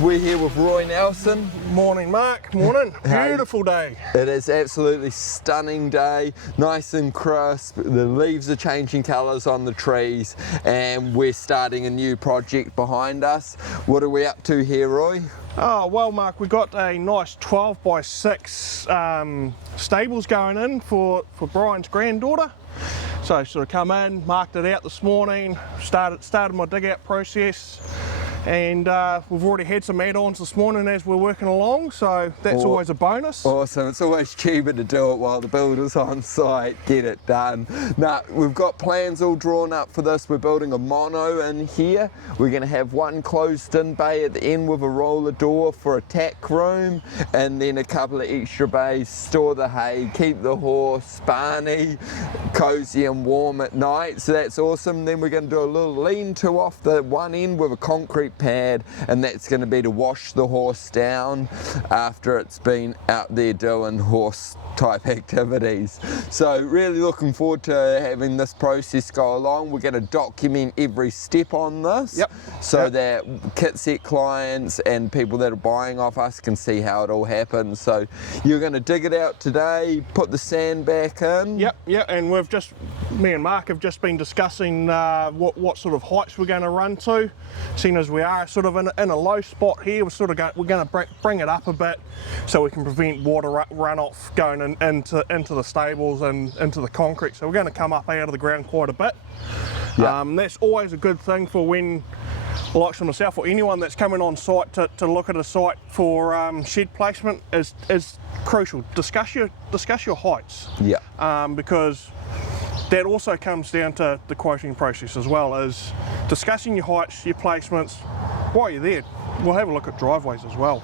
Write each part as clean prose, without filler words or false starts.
We're here with Roy Nelson. Morning, Mark. Morning. Beautiful day. It is absolutely stunning day, nice and crisp. The leaves are changing colours on the trees, and we're starting a new project behind us. What are we up to here, Roy? Oh, well, Mark, we've got a nice 12 by 6 stables going in for Brian's granddaughter. So sort of come in, marked it out this morning, started my dig out process, and we've already had some add-ons this morning as we're working along, so that's always a bonus. Awesome. It's always cheaper to do it while the builder's on site, get it done. Now, we've got plans all drawn up for this. We're building a mono in here. We're going to have one closed-in bay at the end with a roller door for a tack room, and then a couple of extra bays, store the hay, keep the horse, Barney, cozy and warm at night. So that's awesome. Then we're going to do a little lean-to off the one end with a concrete pad, and that's going to be to wash the horse down after it's been out there doing horse type activities. So really looking forward to having this process go along. We're going to document every step on this, so that Kitset clients and people that are buying off us can see how it all happens. So you're going to dig it out today, put the sand back in. And me and Mark have just been discussing what sort of heights we're going to run to, seeing as we are sort of in a low spot here. We're going to bring it up a bit so we can prevent water runoff going into the stables and into the concrete. So we're going to come up out of the ground quite a bit. That's always a good thing for when, like for myself or anyone that's coming on site to look at a site for shed placement is crucial. Discuss your heights. Because that also comes down to the quoting process as well, as discussing your heights, your placements. While you're there, we'll have a look at driveways as well.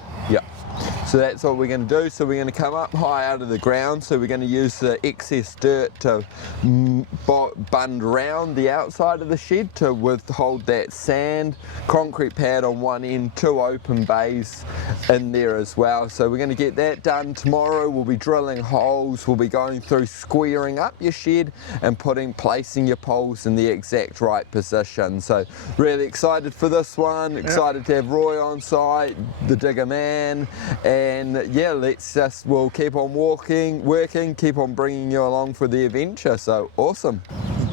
So that's what we're going to do. So we're going to come up high out of the ground. So we're going to use the excess dirt to bund around the outside of the shed to withhold that sand. Concrete pad on one end, 2 open bays in there as well. So we're going to get that done tomorrow. We'll be drilling holes. We'll be going through squaring up your shed and placing your poles in the exact right position. So really excited for this one. Excited to have Roy on site, the digger man. And we'll keep on working, keep on bringing you along for the adventure. So awesome.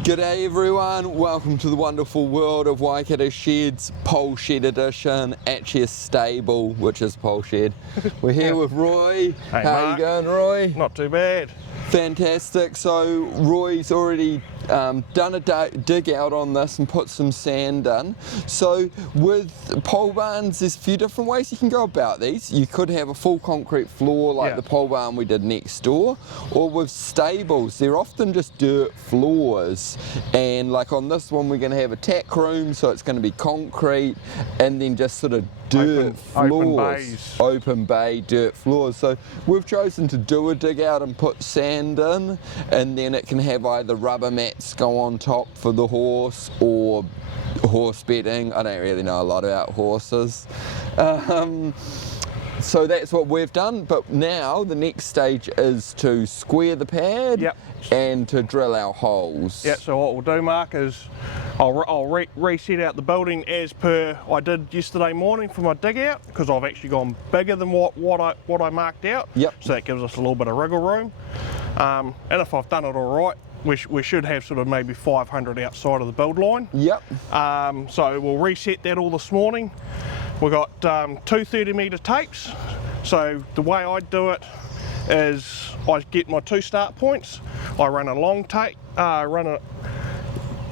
G'day everyone, welcome to the wonderful world of Waikato Sheds, pole shed edition, actually a stable, which is pole shed. We're here with Roy. Hey, how Mark. you going, Roy? Not too bad. Fantastic. So Roy's already done a dig out on this and put some sand in. So with pole barns, there's a few different ways you can go about these. You could have a full concrete floor like the pole barn we did next door, or with stables, they're often just dirt floors. And like on this one, we're going to have a tack room, so it's going to be concrete, and then just sort of dirt floors, open bay dirt floors. So we've chosen to do a dig out and put sand in, and then it can have either rubber mats go on top for the horse or horse bedding. I don't really know a lot about horses. So that's what we've done, but now the next stage is to square the pad and to drill our holes. So what we'll do, Mark, is I'll reset out the building as per I did yesterday morning for my dig out, because I've actually gone bigger than what I marked out. So that gives us a little bit of wriggle room. And if I've done it all right, we should have sort of maybe 500 outside of the build line. So we'll reset that all this morning. We've got 2 30-metre tapes. So the way I do it is I get my 2 start points. I run a long tape,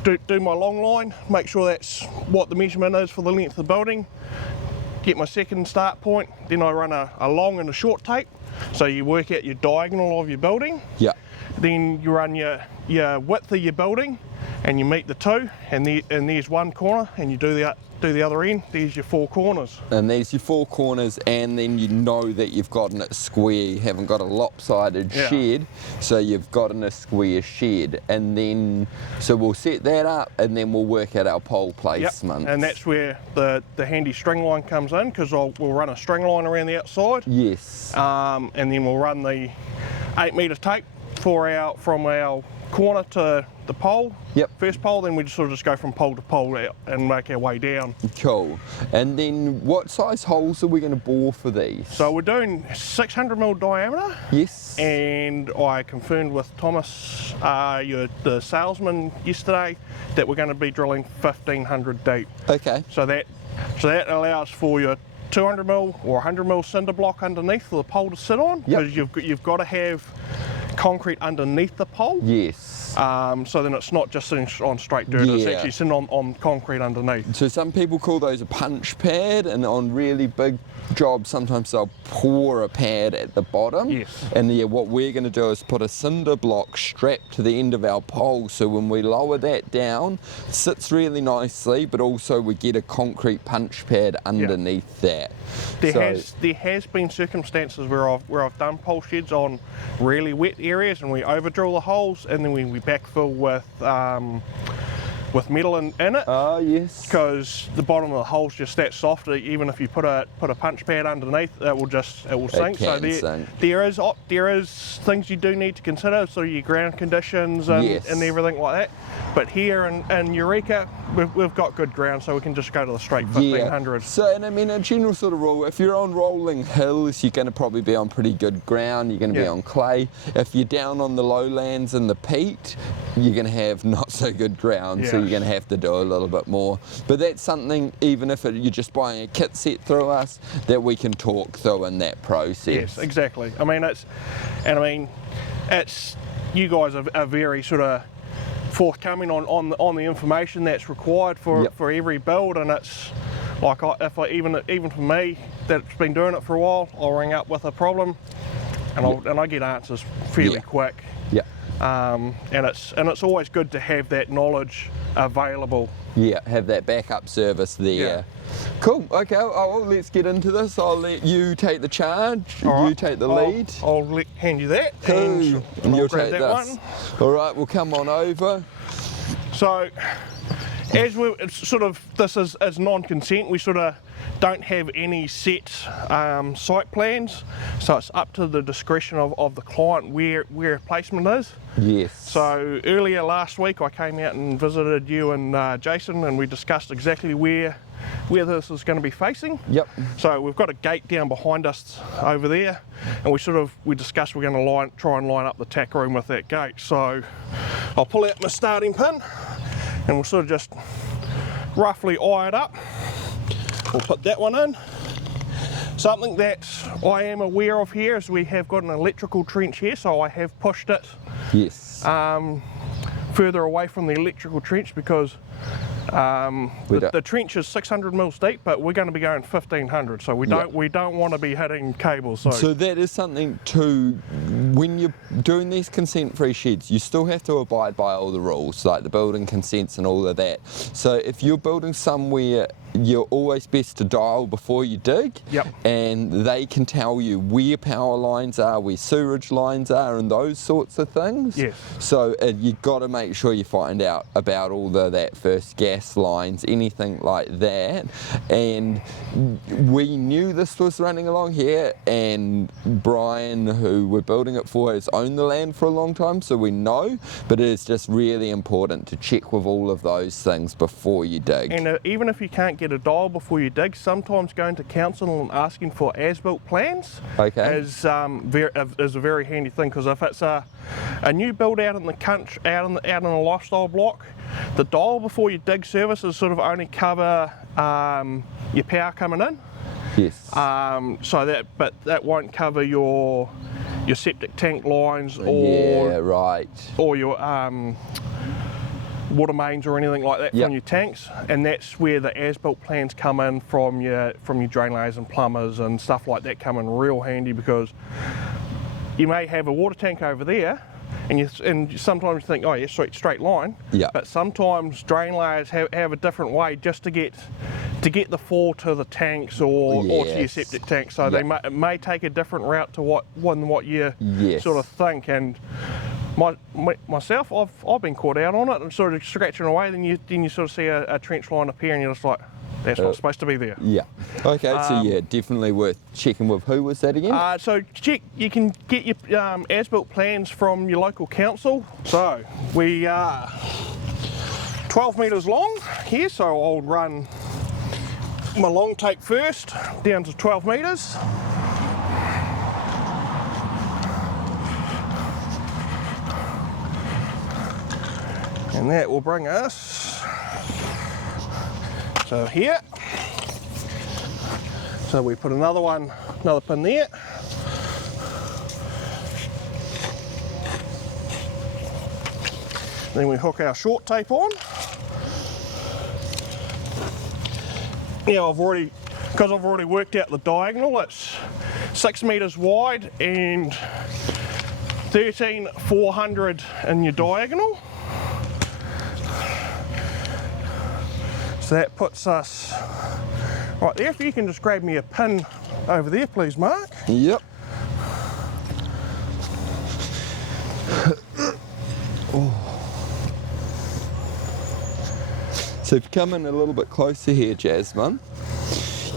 do my long line, make sure that's what the measurement is for the length of the building. Get my second start point, then I run a long and a short tape. So you work out your diagonal of your building. Then you run your width of your building, and you meet the 2, and there's one corner, and you do the other end. There's your 4 corners. And there's your 4 corners, and then you know that you've gotten it square. You haven't got a lopsided shed, so you've gotten a square shed. And then, so we'll set that up, and then we'll work out our pole placement. And that's where the handy string line comes in, because we'll run a string line around the outside. And then we'll run the 8-metre tape from our corner to the pole, Yep. first pole, then we just sort of just go from pole to pole out and make our way down. Cool. And then what size holes are we going to bore for these? So we're doing 600mm diameter. Yes. And I confirmed with Thomas, the salesman yesterday, that we're going to be drilling 1500 deep. Okay. So that allows for your 200mm or 100mm cinder block underneath for the pole to sit on, because you've got to have concrete underneath the pole. Yes. So then it's not just sitting on straight dirt, it's actually sitting on concrete underneath. So some people call those a punch pad, and on really big jobs sometimes they'll pour a pad at the bottom. Yes. And what we're going to do is put a cinder block strapped to the end of our pole, so when we lower that down, it sits really nicely, but also we get a concrete punch pad underneath that. There has been circumstances where I've done pole sheds on really wet areas, and we over drill the holes, and then we backfill with metal in it. Oh yes. Because the bottom of the hole's just that soft. Even if you put a punch pad underneath, it will sink. So there is things you do need to consider, so your ground conditions and everything like that. But here in Eureka, we've got good ground, so we can just go to the straight 1500. So, and I mean, a general sort of rule, if you're on rolling hills, you're going to probably be on pretty good ground, you're going to be on clay. If you're down on the lowlands and the peat, you're going to have not so good ground, so you're going to have to do a little bit more. But that's something, even if you're just buying a kit set through us, that we can talk through in that process. Yes, exactly. I mean, you guys are very sort of forthcoming on the information that's required for every build, and it's like even for me that's been doing it for a while, I'll ring up with a problem and I get answers fairly quick. Yeah. And it's always good to have that knowledge available. Yeah, have that backup service there. Yeah. Cool. Okay. Well, let's get into this. I'll let you take the charge. You take the lead. I'll hand you that. Cool. And you'll take that this. one. All right. We'll come on over. So, this is non-consent. We sort of don't have any set site plans, so it's up to the discretion of the client where placement is. Yes. So earlier last week I came out and visited you and Jason, and we discussed exactly where this is going to be facing. Yep. So we've got a gate down behind us over there, and we discussed we're going to try and line up the tack room with that gate. So I'll pull out my starting pin, and we'll sort of just roughly eye it up. We'll put that one in. Something that I am aware of here is we have got an electrical trench here, so I have pushed it further away from the electrical trench because the trench is 600 mils deep, but we're going to be going 1500, so we don't want to be hitting cables. So that is something too, when you're doing these consent-free sheds, you still have to abide by all the rules, like the building consents and all of that. So if you're building somewhere, you're always best to dial before you dig, and they can tell you where power lines are, where sewerage lines are, and those sorts of things. Yes. So you've got to make sure you find out about all that first gas lines, anything like that. And we knew this was running along here, and Brian, who we're building it for, has owned the land for a long time, so we know, but it is just really important to check with all of those things before you dig. And even if you can't get a dial before you dig, sometimes going to council and asking for as-built plans is a very handy thing, because if it's a new build out in the country, out in a lifestyle block, the dial before you dig services sort of only cover your power coming in. Yes. But that won't cover your septic tank lines or your water mains or anything like that from your tanks, and that's where the as-built plans come in from your drain layers and plumbers and stuff like that come in real handy, because you may have a water tank over there and sometimes you think, oh yeah, straight line, but sometimes drain layers have a different way just to get the fall to the tanks or to your septic tank, so it may take a different route to what you sort of think. And myself, I've been caught out on it and sort of scratching away. Then you sort of see a trench line appear, and you're just like, That's not supposed to be there. Yeah. Okay, so yeah, definitely worth checking with. Who was that again? So check, you can get your as-built plans from your local council. So we are 12 metres long here, so I'll run my long tape first down to 12 metres. And that will bring us to here. So we put another pin there. Then we hook our short tape on. Now because I've already worked out the diagonal, it's 6 metres wide and 13,400 in your diagonal. So that puts us right there. If you can just grab me a pin over there, please, Mark. Yep. So if you come in a little bit closer here, Jasmine.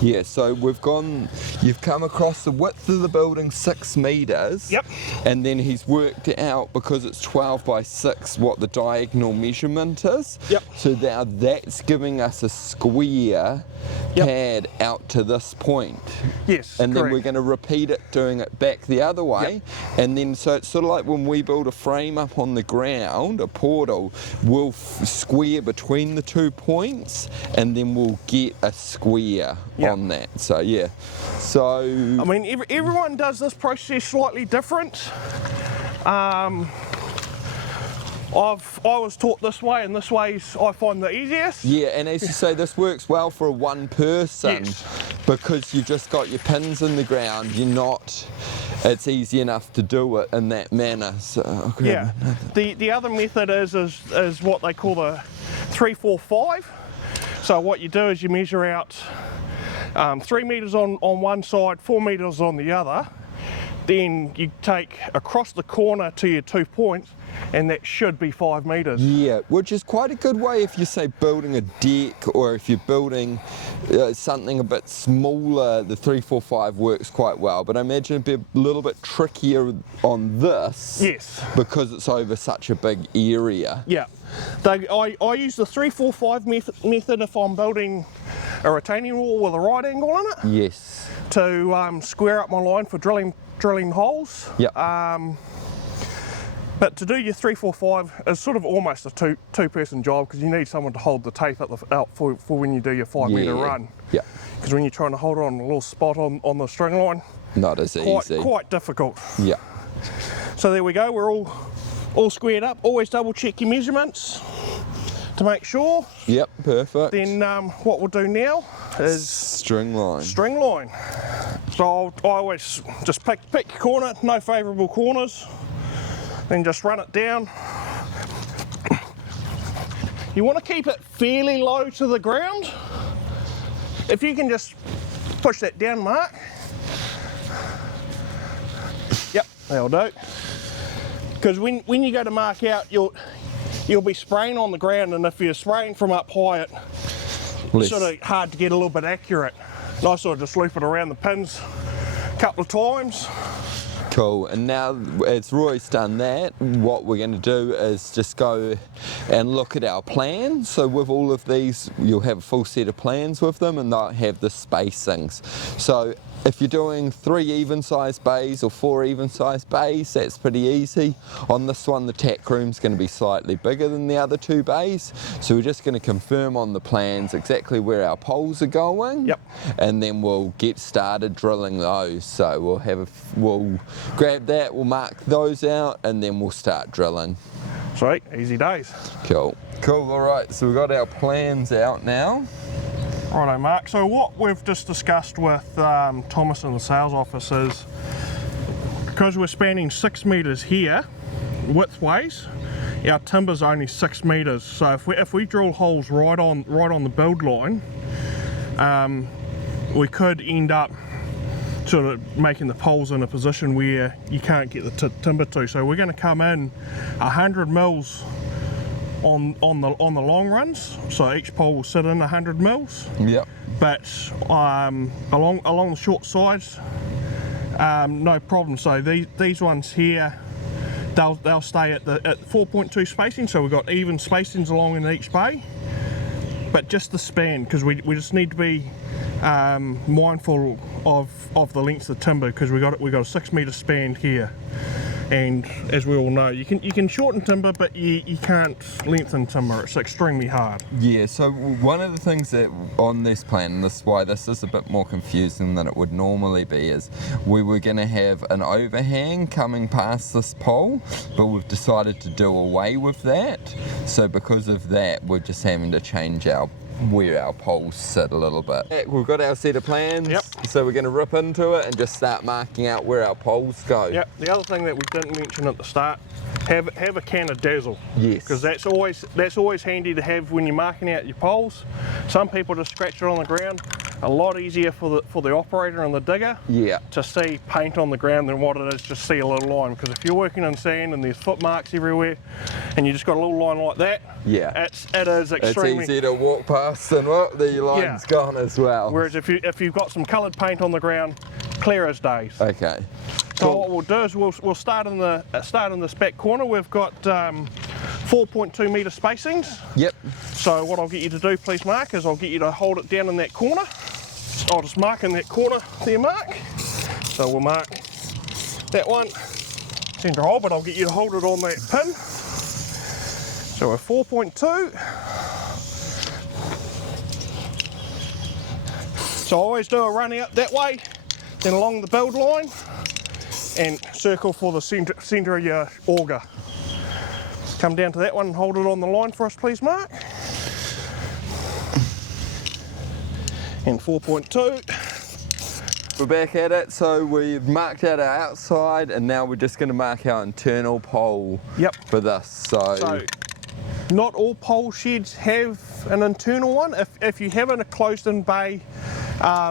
Yeah, so you've come across the width of the building 6 metres. Yep. And then he's worked it out, because it's 12 by 6, what the diagonal measurement is. Yep. So now that's giving us a square pad out to this point. Yes, and then correct. we're going to repeat it, doing it back the other way. And then so it's sort of like when we build a frame up on the ground, a portal, we'll square between the 2 points, and then we'll get a square on that. So yeah, so I mean, everyone does this process slightly different. I was taught this way, and this way's I find the easiest. Yeah, and as you say, this works well for a one person, because you've just got your pins in the ground. It's easy enough to do it in that manner. So yeah, the other method is what they call the 3-4-5. So what you do is you measure out 3 metres on one side, 4 metres on the other. Then you take across the corner to your 2 points, and that should be 5 metres. Yeah, which is quite a good way if you say building a deck, or if you're building something a bit smaller. The 3-4-5 works quite well, but I imagine it'd be a little bit trickier on this. Yes. Because it's over such a big area. Yeah. I use the 3-4-5 method if I'm building a retaining wall with a right angle in it. Yes. To square up my line for drilling holes. Yeah. But to do your 3-4-5 is sort of almost a two-person job, because you need someone to hold the tape out for when you do your 5 metre run. Yeah. Because when you're trying to hold it on a little spot on the string line, not as easy. Quite difficult. Yeah. So there we go. We're all squared up. Always double check your measurements to make sure. Yep, perfect. Then what we'll do now is string line. So I always just pick your corner, no favourable corners, then just run it down. You want to keep it fairly low to the ground. If you can just push that down, Mark. Yep, that'll do. Because when you go to mark out, you'll be spraying on the ground, and if you're spraying from up high, it's sort of hard to get a little bit accurate. And I sort of just loop it around the pins a couple of times. Cool, and now as Roy's done that, what we're going to do is just go and look at our plans. So with all of these, you'll have a full set of plans with them, and they'll have the spacings. So if you're doing 3 even-sized bays or 4 even-sized bays, that's pretty easy. On this one, the tack room's going to be slightly bigger than the other 2 bays, so we're just going to confirm on the plans exactly where our poles are going. Yep. And then we'll get started drilling those. So we'll grab that, we'll mark those out, and then we'll start drilling. Sweet, easy days. Cool. Cool, all right, so we've got our plans out now. Righto, Mark. So what we've just discussed with Thomas in the sales office is, because we're spanning 6 metres here, widthways, our timber's only 6 metres. So if we drill holes right on the build line, we could end up sort of making the poles in a position where you can't get the timber to. So we're going to come in 100 mils on the long runs. So each pole will sit in 100 mils. Yep. But along the short sides, no problem. So these ones here, they'll stay at 4.2 spacing. So we've got even spacings along in each bay. But just the span, because we just need to be mindful of the length of the timber, because we got a 6 metre span here. And as we all know, you can shorten timber, but you can't lengthen timber. It's extremely hard. Yeah, so one of the things that on this plan, and this is why this is a bit more confusing than it would normally be, is we were going to have an overhang coming past this pole, but we've decided to do away with that. So because of that, we're just having to change where our poles sit a little bit. We've got our set of plans, Yep. So we're going to rip into it and just start marking out where our poles go. Yep. The other thing that we didn't mention at the start, have a can of dazzle. Yes. Because that's always handy to have when you're marking out your poles. Some people just scratch it on the ground. A lot easier for the operator and the digger Yeah. to see paint on the ground than what it is just see a little line. Because if you're working in sand and there's foot marks everywhere, and you just got a little line like that, Yeah. it is extremely. It's easy to walk past and look, the line's gone as well. Whereas if you've got some coloured paint on the ground, clear as days. Okay. So Cool. what we'll do is we'll start in this back corner. We've got 4.2 metre spacings. Yep. So what I'll get you to do, please, Mark, is I'll get you to hold it down in that corner. I'll just mark in that corner there, Mark. So we'll mark that one, centre hole, but I'll get you to hold it on that pin. So we're 4.2. So I always do a run out that way, then along the build line, and circle for the centre of your auger. Come down to that one and hold it on the line for us, please, Mark. And 4.2. We're back at it, so we've marked out our outside and now we're just going to mark our internal pole for this. So not all pole sheds have an internal one. If you have a closed-in bay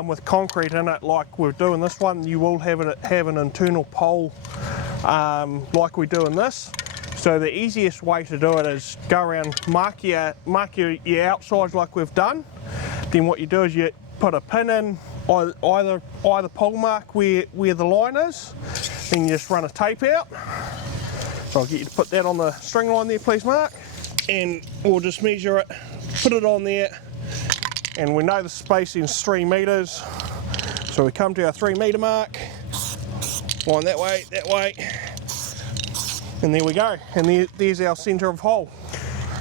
with concrete in it, like we're doing this one, you will have an internal pole like we do in this. So the easiest way to do it is go around, mark your outsides like we've done. Then what you do is you put a pin in either pole mark where the line is, then you just run a tape out. So I'll get you to put that on the string line there, please, Mark. And we'll just measure it, put it on there, and we know the spacing is 3 metres. So we come to our 3 metre mark, line that way, and there we go. And there's our centre of hole.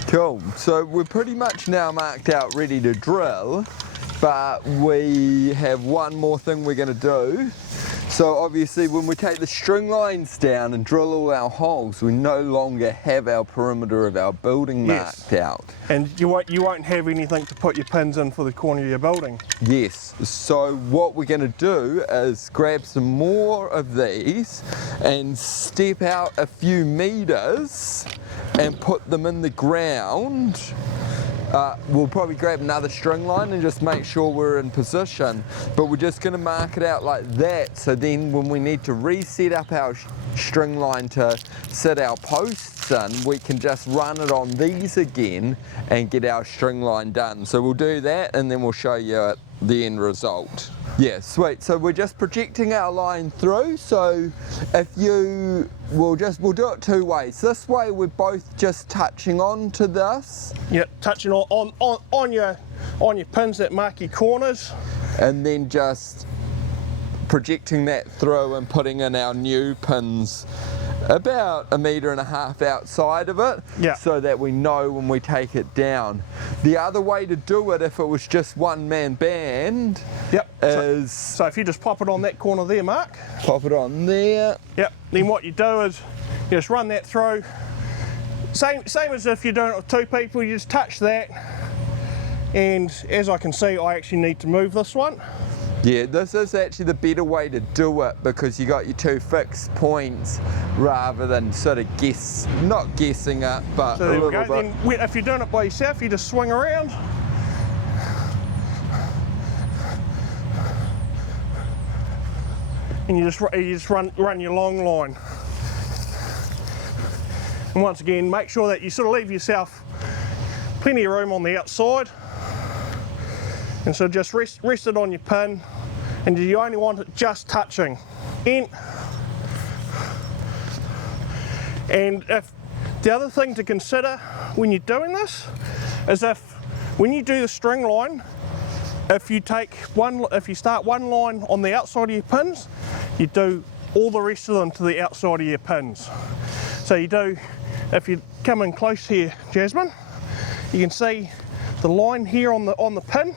Cool, so we're pretty much now marked out ready to drill, but we have one more thing we're going to do. So obviously when we take the string lines down and drill all our holes, we no longer have our perimeter of our building marked out. And you won't have anything to put your pins in for the corner of your building. Yes, so what we're going to do is grab some more of these and step out a few meters and put them in the ground. We'll probably grab another string line and just make sure we're in position, but we're just going to mark it out like that, so then when we need to reset up our string line to sit our posts in, we can just run it on these again and get our string line done. So we'll do that and then we'll show you the end result. Yeah, sweet. So we're just projecting our line through. So if we'll do it two ways. This way we're both just touching onto this. Yeah, touching on your pins that mark your corners. And then just projecting that through and putting in our new pins about 1.5 meters outside of it, so that we know when we take it down. The other way to do it, if it was just one-man band, is... So if you just pop it on that corner there, Mark. Pop it on there. Yep, then what you do is you just run that through. Same as if you're doing it with two people, you just touch that. And as I can see, I actually need to move this one. Yeah, this is actually the better way to do it because you got your two fixed points rather than sort of not guessing it, but so a there we little go. bit. Then if you're doing it by yourself, you just swing around. And you just run your long line. And once again, make sure that you sort of leave yourself plenty of room on the outside. And so just rest it on your pin, and you only want it just touching. And if the other thing to consider when you're doing this is when you do the string line, if you start one line on the outside of your pins, you do all the rest of them to the outside of your pins. So if you come in close here, Jasmine, you can see the line here on the pin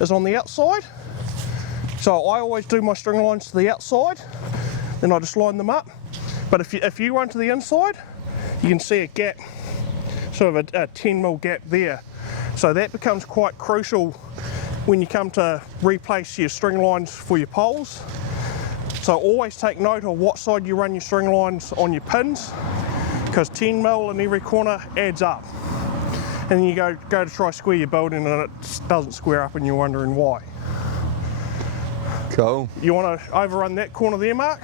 is on the outside. So I always do my string lines to the outside, then I just line them up. But if you run to the inside, you can see a gap, sort of a 10mm gap there. So that becomes quite crucial when you come to replace your string lines for your poles. So always take note of what side you run your string lines on your pins, because 10mm in every corner adds up. And then you go to try square your building and it doesn't square up and you're wondering why. Cool. You want to overrun that corner there, Mark?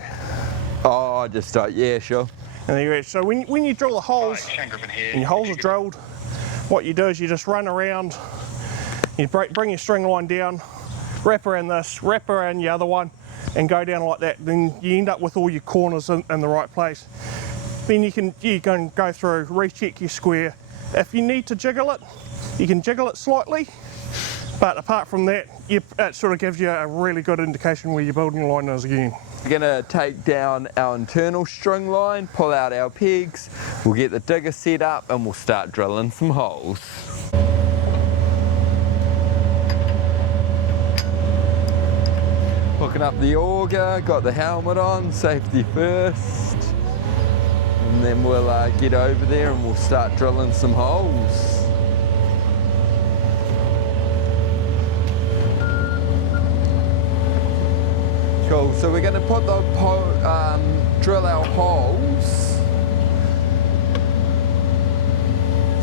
Oh, just yeah, sure. And there you go. So when you drill the holes, and your holes are drilled, what you do is you just run around, you bring your string line down, wrap around this, wrap around your other one, and go down like that. Then you end up with all your corners in the right place. Then you can go through, recheck your square. If you need to jiggle it, you can jiggle it slightly, but apart from that, it sort of gives you a really good indication where your building line is again. We're going to take down our internal string line, pull out our pegs, we'll get the digger set up and we'll start drilling some holes. Hooking up the auger, got the helmet on, safety first. And then we'll get over there and we'll start drilling some holes. Cool, so we're going to put drill our holes.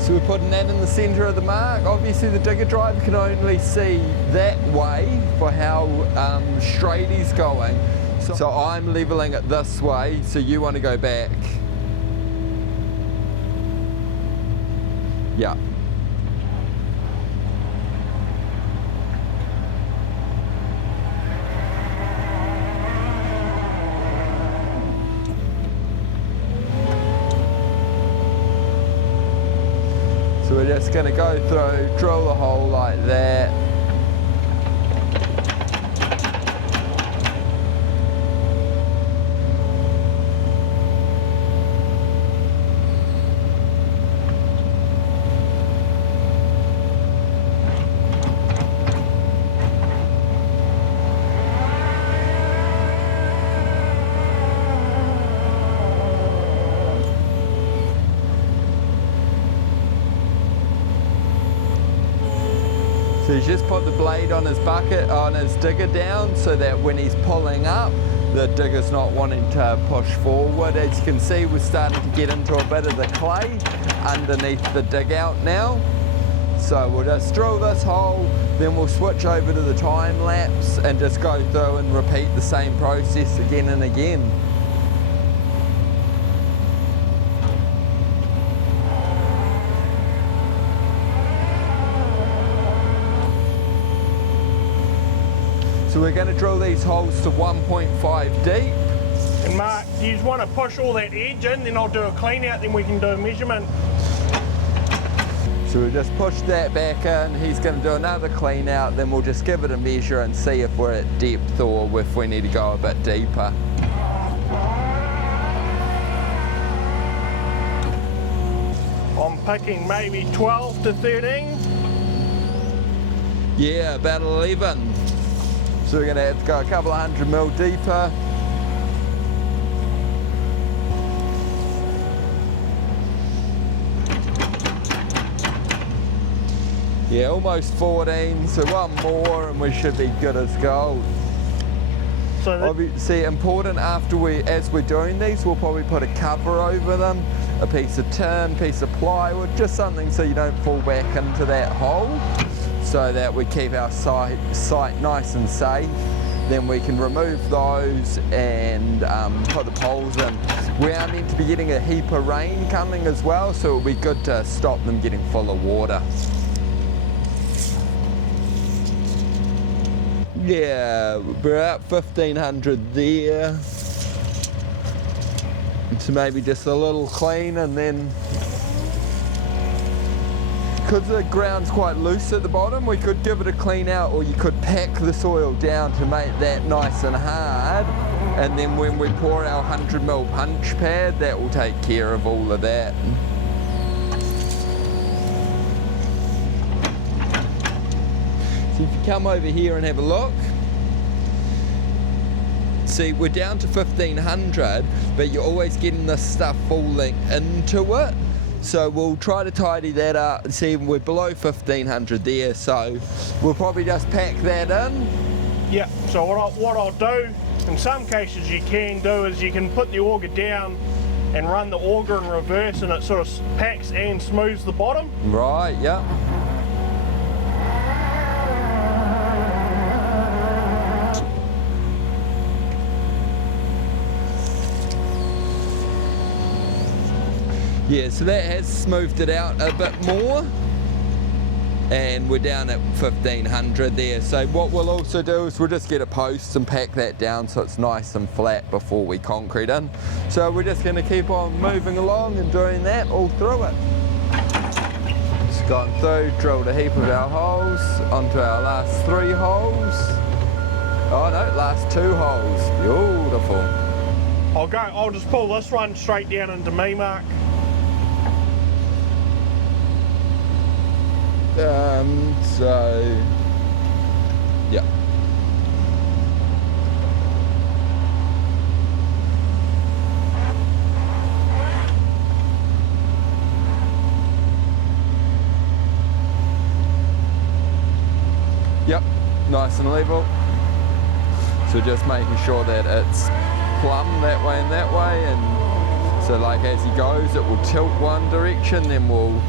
So we're putting that in the centre of the mark. Obviously the digger driver can only see that way for how straight he's going. So I'm levelling it this way, so you want to go back. Yeah. So we're just going to go through, drill the hole like that. So he's just put the blade on his bucket, on his digger down, so that when he's pulling up, the digger's not wanting to push forward. As you can see, we're starting to get into a bit of the clay underneath the dig out now. So we'll just drill this hole, then we'll switch over to the time lapse and just go through and repeat the same process again and again. So we're going to drill these holes to 1.5 deep. And Mark, you just want to push all that edge in, then I'll do a clean out, then we can do a measurement. So we'll just push that back in, he's going to do another clean out, then we'll just give it a measure and see if we're at depth or if we need to go a bit deeper. I'm picking maybe 12 to 13. Yeah, about 11. So we're going to have to go a couple of 100mm deeper. Yeah, almost 14, so one more and we should be good as gold. So obviously important as we're doing these, we'll probably put a cover over them, a piece of tin, piece of plywood, just something so you don't fall back into that hole, so that we keep our site nice and safe. then we can remove those and put the poles in. We are meant to be getting a heap of rain coming as well, so it'll be good to stop them getting full of water. Yeah, we're at 1500 there. So maybe just a little clean, and then because the ground's quite loose at the bottom, we could give it a clean out, or you could pack the soil down to make that nice and hard, and then when we pour our 100mm punch pad, that will take care of all of that. So if you come over here and have a look, see, we're down to 1500, but you're always getting this stuff falling into it. So we'll try to tidy that up. See, we're below 1500 there, so we'll probably just pack that in. Yeah, so what I'll do, in some cases you can do is you can put the auger down and run the auger in reverse, and it sort of packs and smooths the bottom. Right, yeah. Yeah, so that has smoothed it out a bit more, and we're down at 1500 there. So what we'll also do is we'll just get a post and pack that down so it's nice and flat before we concrete in. So we're just going to keep on moving along and doing that all through it. Just gone through, drilled a heap of our holes onto our last 3 holes. Oh no, last 2 holes. Beautiful. I'll just pull this one straight down into me, Mark. So, yeah. Yep, nice and level. So just making sure that it's plumb that way and that way, and so like as he goes it will tilt one direction, then we'll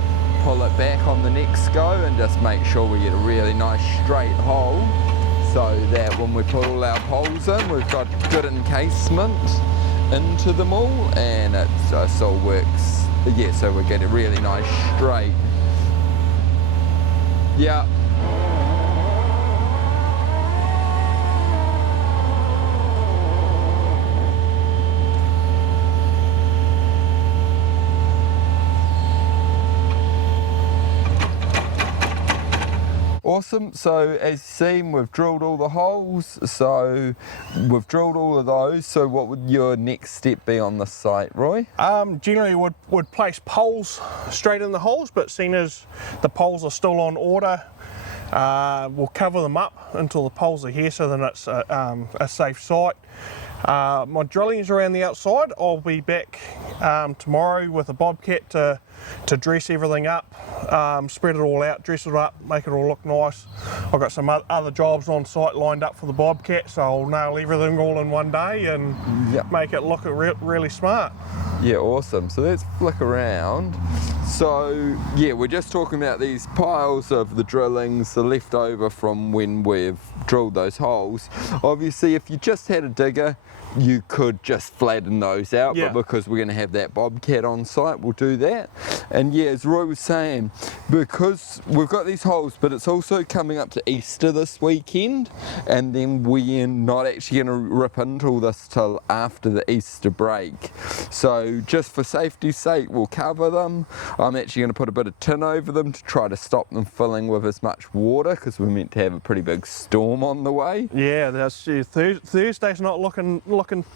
pull it back on the next go and just make sure we get a really nice straight hole, so that when we put all our poles in we've got good encasement into them all, and it just all works. Yeah, so we get a really nice straight. Yeah. Awesome, so as you've seen we've drilled all the holes, so we've drilled all of those, so what would your next step be on this site, Roy? Generally would place poles straight in the holes, but seeing as the poles are still on order, we'll cover them up until the poles are here, so then it's a safe site. My drilling's around the outside. I'll be back tomorrow with a bobcat to dress everything up, spread it all out, dress it up, make it all look nice. I've got some other jobs on site lined up for the bobcat, so I'll nail everything all in one day and make it look really smart. Yeah, awesome. So let's flick around. So yeah, we're just talking about these piles of the drillings, the leftover from when we've drilled those holes. Obviously if you just had a digger you could just flatten those out, but because we're going to have that bobcat on site we'll do that. And yeah, as Roy was saying, because we've got these holes, but it's also coming up to Easter this weekend, and then we're not actually going to rip into all this till after the Easter break. So just for safety's sake we'll cover them. I'm actually going to put a bit of tin over them to try to stop them filling with as much water, because we're meant to have a pretty big storm on the way. Yeah, Thursday's not looking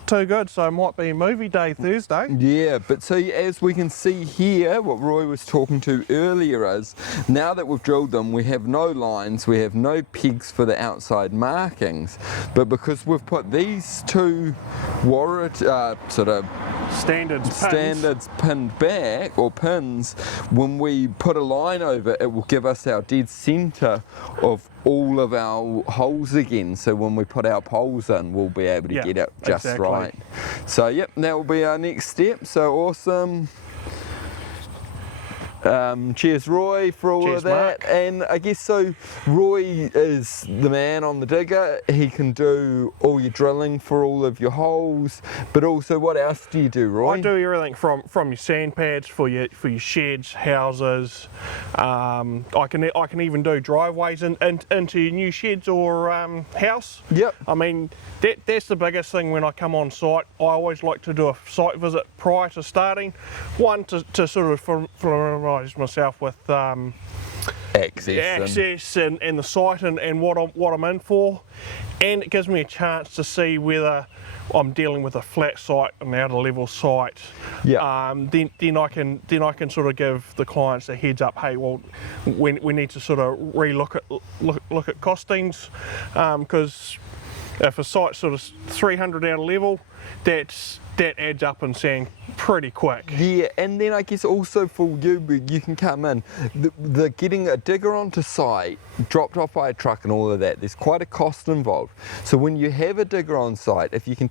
too good, so it might be movie day Thursday. Yeah, but so as we can see here, what Roy was talking to earlier is, now that we've drilled them, we have no lines, we have no pegs for the outside markings, but because we've put these 2 sort of standards pinned back, or pins, when we put a line over it will give us our dead centre of all of our holes again, so when we put our poles in we'll be able to get it just right. So yep, that will be our next step. So awesome. Cheers Roy for all Cheers, of that. Mark. And I guess so Roy is the man on the digger. He can do all your drilling for all of your holes, but also what else do you do, Roy? I do everything from your sand pads for your sheds, houses. I can even do driveways into your new sheds or house. Yep. I mean that's the biggest thing when I come on site. I always like to do a site visit prior to starting. One to sort of familiarise myself with access and the site and what I'm in for, and it gives me a chance to see whether I'm dealing with a flat site, an outer level site. Yeah. Then I can sort of give the clients a heads up. Hey, well, we need to sort of look at costings, because if a site's sort of 300 outer level, that adds up in sand pretty quick. Yeah, and then I guess also for you can come in, the getting a digger onto site, dropped off by a truck and all of that, there's quite a cost involved. So when you have a digger on site, if you can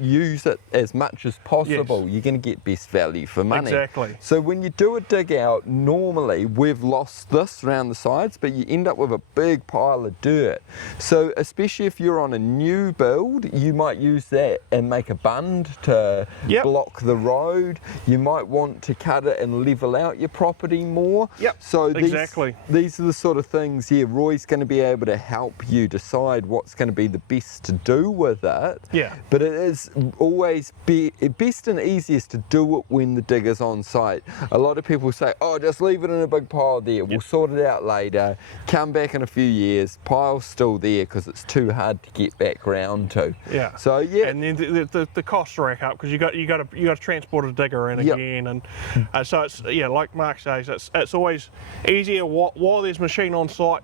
use it as much as possible, Yes. you're going to get best value for money. Exactly. So when you do a dig out, normally we've lost this around the sides, but you end up with a big pile of dirt. So especially if you're on a new build, you might use that and make a bund to Yep. block the road. You might want to cut it and level out your property more. Yep, So exactly. these are the sort of things, Roy's going to be able to help you decide what's going to be the best to do with it. Yeah. But it is always best and easiest to do it when the digger's on site. A lot of people say, oh, just leave it in a big pile there. We'll sort it out later. Come back in a few years. Pile's still there because it's too hard to get back round to. Yeah. So yeah. And then the costs rack up because you got to transport a digger in Yep. again, and so it's like Mark says, it's always easier while there's machine on site,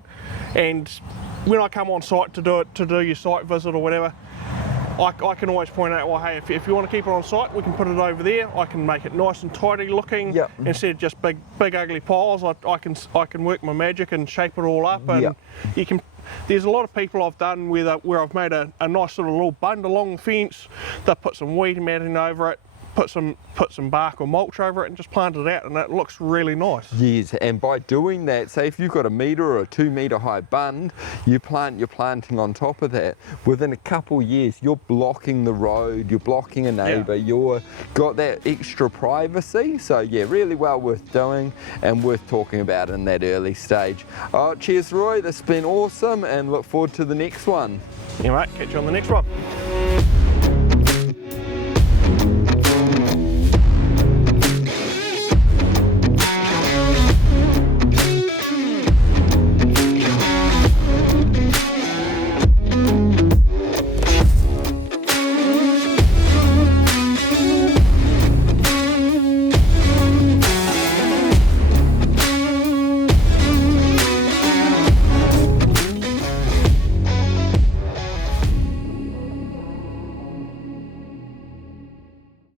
and when I come on site to do your site visit or whatever, I can always point out, well, hey, if you want to keep it on site, we can put it over there. I can make it nice and tidy looking. Yep. Instead of just big ugly piles. I can work my magic and shape it all up, and Yep. you can. There's a lot of people I've done where I've made a nice sort of little bund along the fence. They put some weed matting over it, put some bark or mulch over it, and just plant it out, and it looks really nice. Yes, and by doing that, say if you've got a metre or a 2 metre high bund, you plant your planting on top of that, within a couple years you're blocking the road, you're blocking a neighbour, you're got that extra privacy. So yeah, really well worth doing and worth talking about in that early stage. Oh, cheers Roy, this has been awesome and look forward to the next one. Yeah, mate, catch you on the next one.